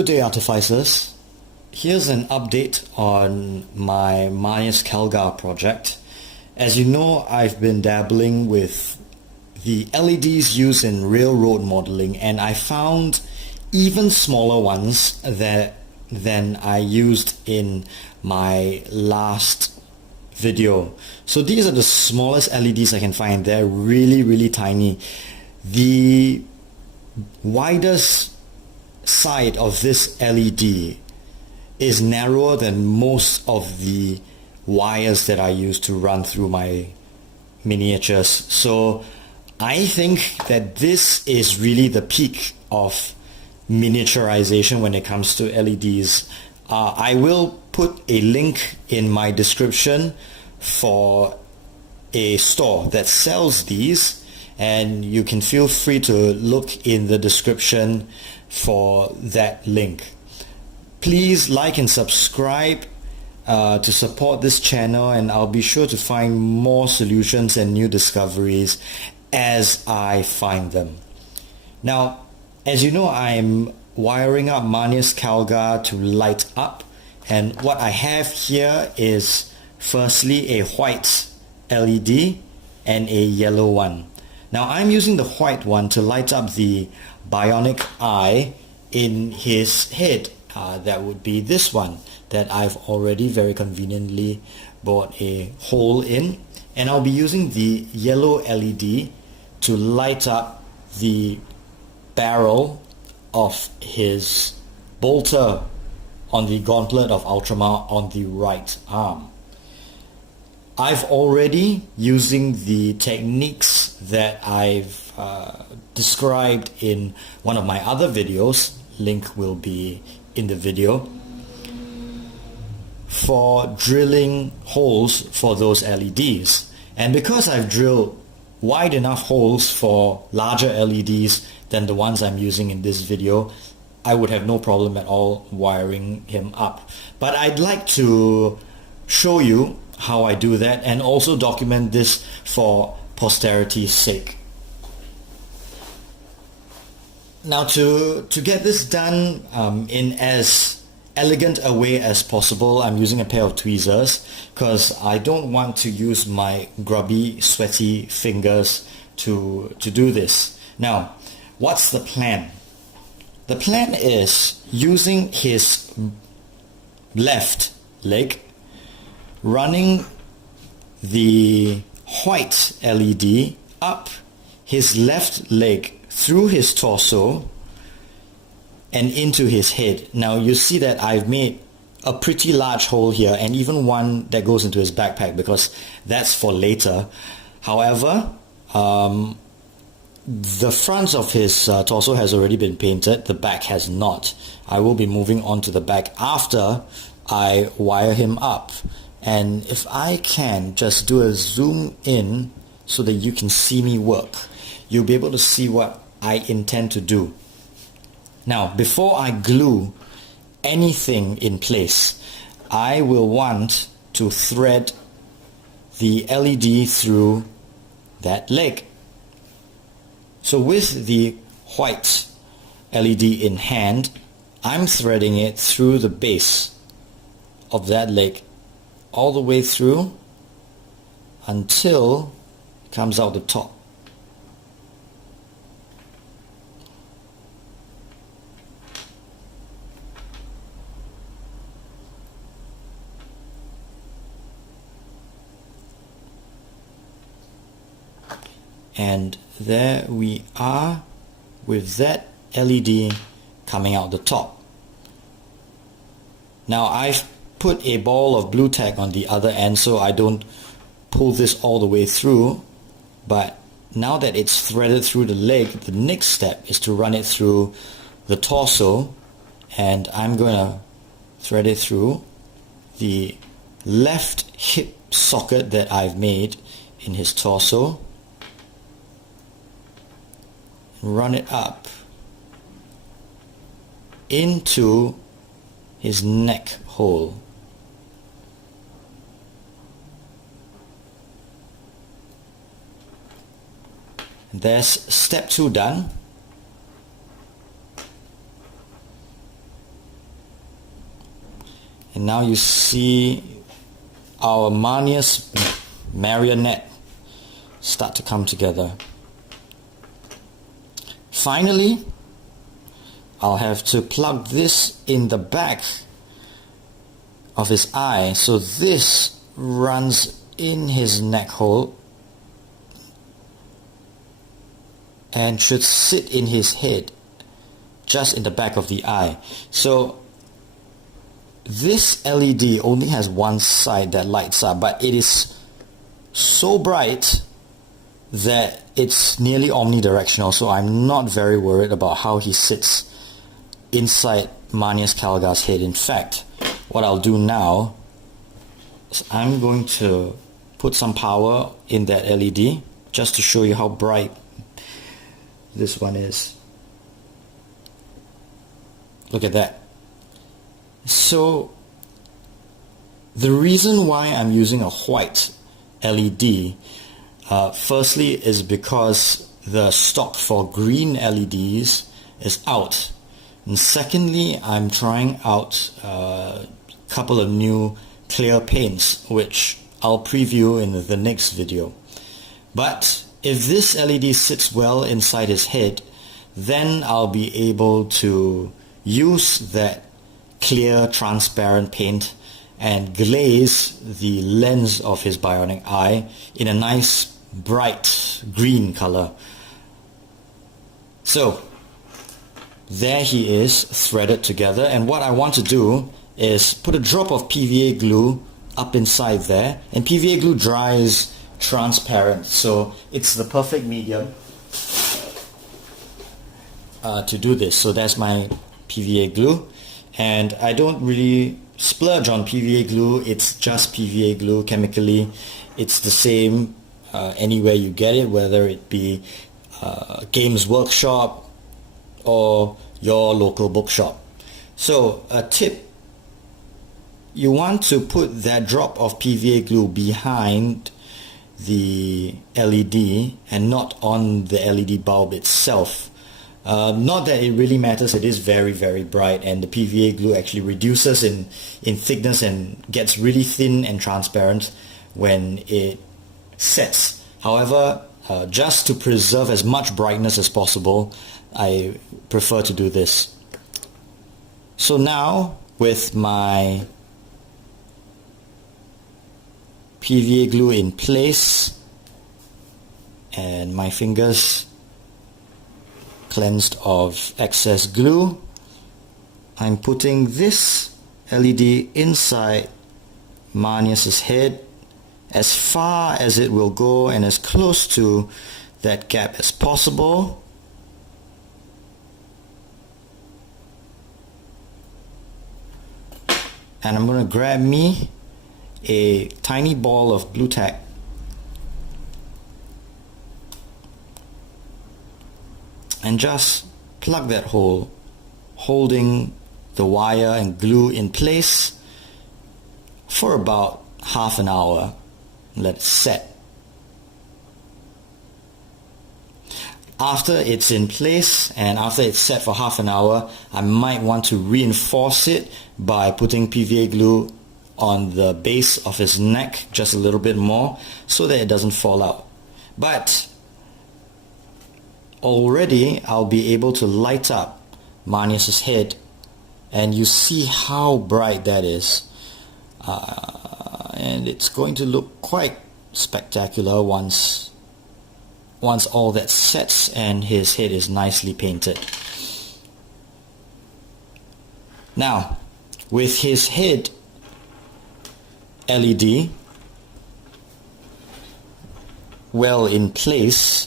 Good day, Artificers. Here's an update on my Manius Calgar project. As you know, I've been dabbling with the LEDs used in railroad modeling, and I found even smaller ones than I used in my last video. So these are the smallest LEDs I can find. They're really tiny. The widest side of this LED is narrower than most of the wires that I use to run through my miniatures. So I think that this is really the peak of miniaturization when it comes to LEDs. I will put a link in my description for a store that sells these, and you can feel free to look in the description for that link. Please like and subscribe to support this channel, and I'll be sure to find more solutions and new discoveries as I find them. Now, as you know, I'm wiring up Manius Calgar to light up, and what I have here is firstly a white LED and a yellow one. Now I'm using the white one to light up the bionic eye in his head. That would be this one that I've already very conveniently bought a hole in, and I'll be using the yellow LED to light up the barrel of his bolter on the gauntlet of Ultramar on the right arm. I've already, using the techniques that I've described in one of my other videos, link will be in the video, for drilling holes for those LEDs. And because I've drilled wide enough holes for larger LEDs than the ones I'm using in this video, I would have no problem at all wiring him up. But I'd like to show you how I do that and also document this for posterity's sake. Now to get this done in as elegant a way as possible, I'm using a pair of tweezers because I don't want to use my grubby, sweaty fingers to do this. Now, what's the plan? The plan is using his left leg, running the white LED up his left leg through his torso and into his head. Now you see that I've made a pretty large hole here, and even one that goes into his backpack because that's for later. However, the front of his torso has already been painted, the back has not. I will be moving on to the back after I wire him up. And if I can just do a zoom in so that you can see me work, you'll be able to see what I intend to do. Now, before I glue anything in place, I will want to thread the LED through that leg. So with the white LED in hand, I'm threading it through the base of that leg all the way through until it comes out the top. And there we are with that LED coming out the top. Now I've put a ball of blue tack on the other end so I don't pull this all the way through, but now that it's threaded through the leg, the next step is to run it through the torso, and I'm going to thread it through the left hip socket that I've made in his torso, run it up into his neck hole. There's step 2 done. And now you see our Manius marionette start to come together. Finally, I'll have to plug this in the back of his eye. So this runs in his neck hole and should sit in his head, just in the back of the eye. So this LED only has one side that lights up, but it is so bright that it's nearly omnidirectional, so I'm not very worried about how he sits inside Manius Calgar's head. In fact, what I'll do now is I'm going to put some power in that LED just to show you how bright this one is. Look at that. So the reason why I'm using a white LED firstly is because the stock for green LEDs is out, and secondly I'm trying out a couple of new clear paints which I'll preview in the next video. But if this LED sits well inside his head, then I'll be able to use that clear transparent paint and glaze the lens of his bionic eye in a nice bright green color. So there he is, threaded together, and what I want to do is put a drop of PVA glue up inside there, and PVA glue dries transparent, so it's the perfect medium to do this. So that's my PVA glue, and I don't really splurge on PVA glue. It's just PVA glue. Chemically it's the same anywhere you get it, whether it be Games Workshop or your local bookshop. So a tip: you want to put that drop of PVA glue behind the LED and not on the LED bulb itself. Not that it really matters, it is very very bright, and the PVA glue actually reduces in thickness and gets really thin and transparent when it sets. However, just to preserve as much brightness as possible, I prefer to do this. So now, with my PVA glue in place and my fingers cleansed of excess glue, I'm putting this LED inside Manius's head as far as it will go and as close to that gap as possible. And I'm going to grab me a tiny ball of blue tack and just plug that hole, holding the wire and glue in place for about half an hour. Let it set. After it's in place and after it's set for half an hour, I might want to reinforce it by putting PVA glue on the base of his neck just a little bit more so that it doesn't fall out. But already I'll be able to light up Manius's head, and you see how bright that is, and it's going to look quite spectacular once all that sets and his head is nicely painted. Now, with his head LED well in place,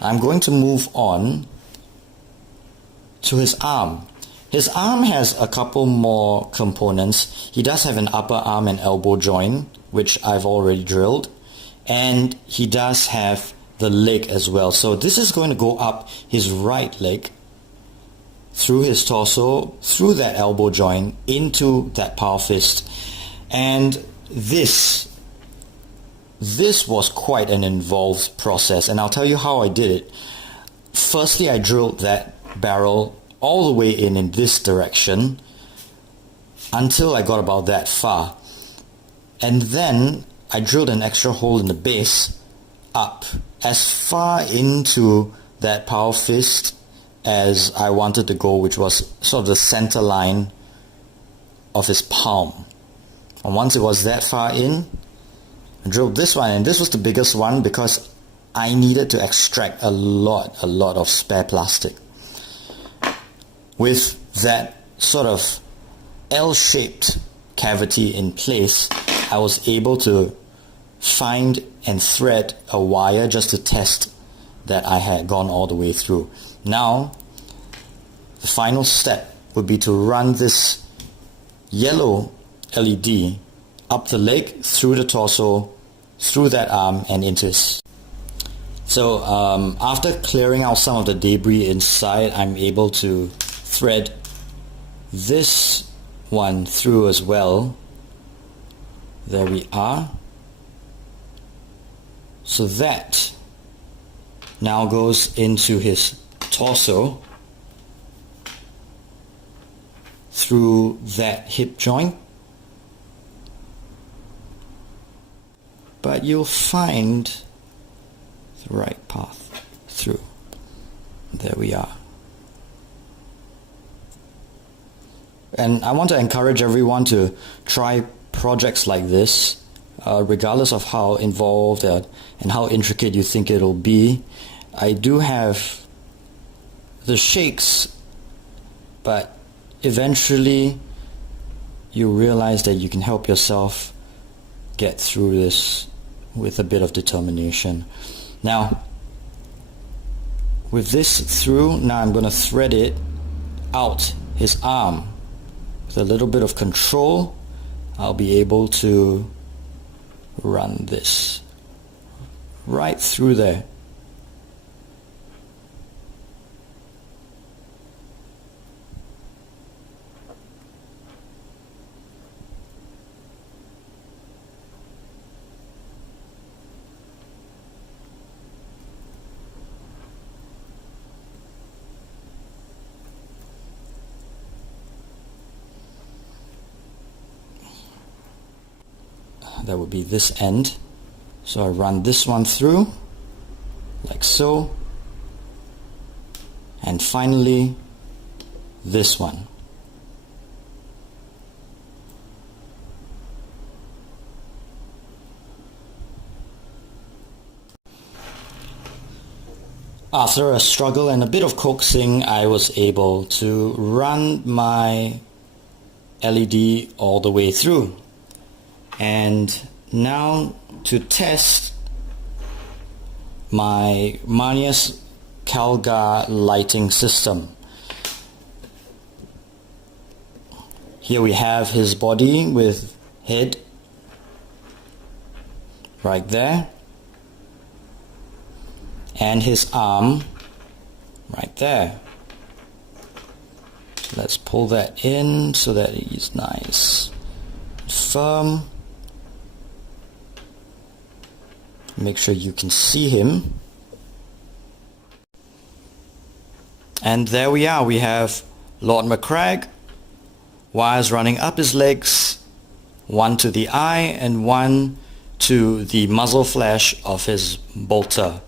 I'm going to move on to his arm. His arm has a couple more components. He does have an upper arm and elbow joint, which I've already drilled, and he does have the leg as well. So this is going to go up his right leg, through his torso, through that elbow joint, into that power fist. And this was quite an involved process, and I'll tell you how I did it. Firstly, I drilled that barrel all the way in this direction until I got about that far. And then I drilled an extra hole in the base up as far into that power fist as I wanted to go, which was sort of the center line of his palm. And once it was that far in, I drilled this one, and this was the biggest one because I needed to extract a lot of spare plastic. With that sort of L-shaped cavity in place, I was able to find and thread a wire just to test that I had gone all the way through. Now, the final step would be to run this yellow LED up the leg, through the torso, through that arm, and into his. So after clearing out some of the debris inside, I'm able to thread this one through as well. There we are. So that now goes into his torso through that hip joint. But you'll find the right path through. There we are. And I want to encourage everyone to try projects like this, regardless of how involved and how intricate you think it'll be. I do have the shakes, but eventually you realize that you can help yourself get through this with a bit of determination. Now, with this through, now I'm going to thread it out his arm. With a little bit of control, I'll be able to run this right through there. That would be this end. So I run this one through like so, and finally this one. After a struggle and a bit of coaxing, I was able to run my LED all the way through. And now to test my Manius Calgar lighting system. Here we have his body with head right there, and his arm right there. Let's pull that in so that he's nice, firm. Make sure you can see him. And there we are. We have Lord Macragge, wires running up his legs, one to the eye and one to the muzzle flash of his bolter.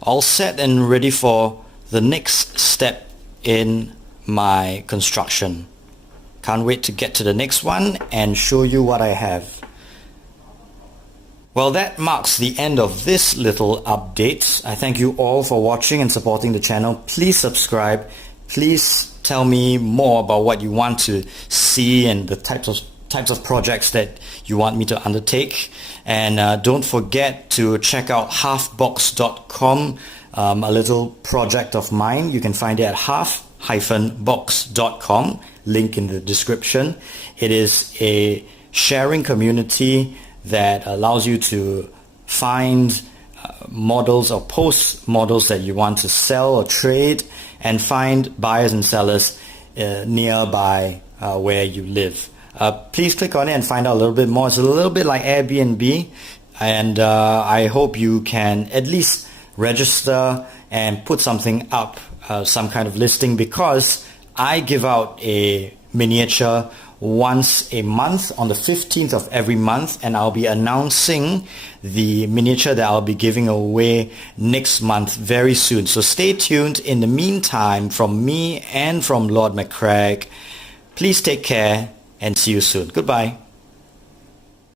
All set and ready for the next step in my construction. Can't wait to get to the next one and show you what I have. Well, that marks the end of this little update. I thank you all for watching and supporting the channel. Please subscribe. Please tell me more about what you want to see and the types of projects that you want me to undertake. And don't forget to check out halfbox.com, a little project of mine. You can find it at half-box.com, link in the description. It is a sharing community that allows you to find models or post models that you want to sell or trade, and find buyers and sellers nearby where you live. Please click on it and find out a little bit more. It's a little bit like Airbnb, and I hope you can at least register and put something up some kind of listing, because I give out a miniature once a month on the 15th of every month, and I'll be announcing the miniature that I'll be giving away next month very soon. So stay tuned. In the meantime, from me and from Lord McCraig, please take care and see you soon. Goodbye.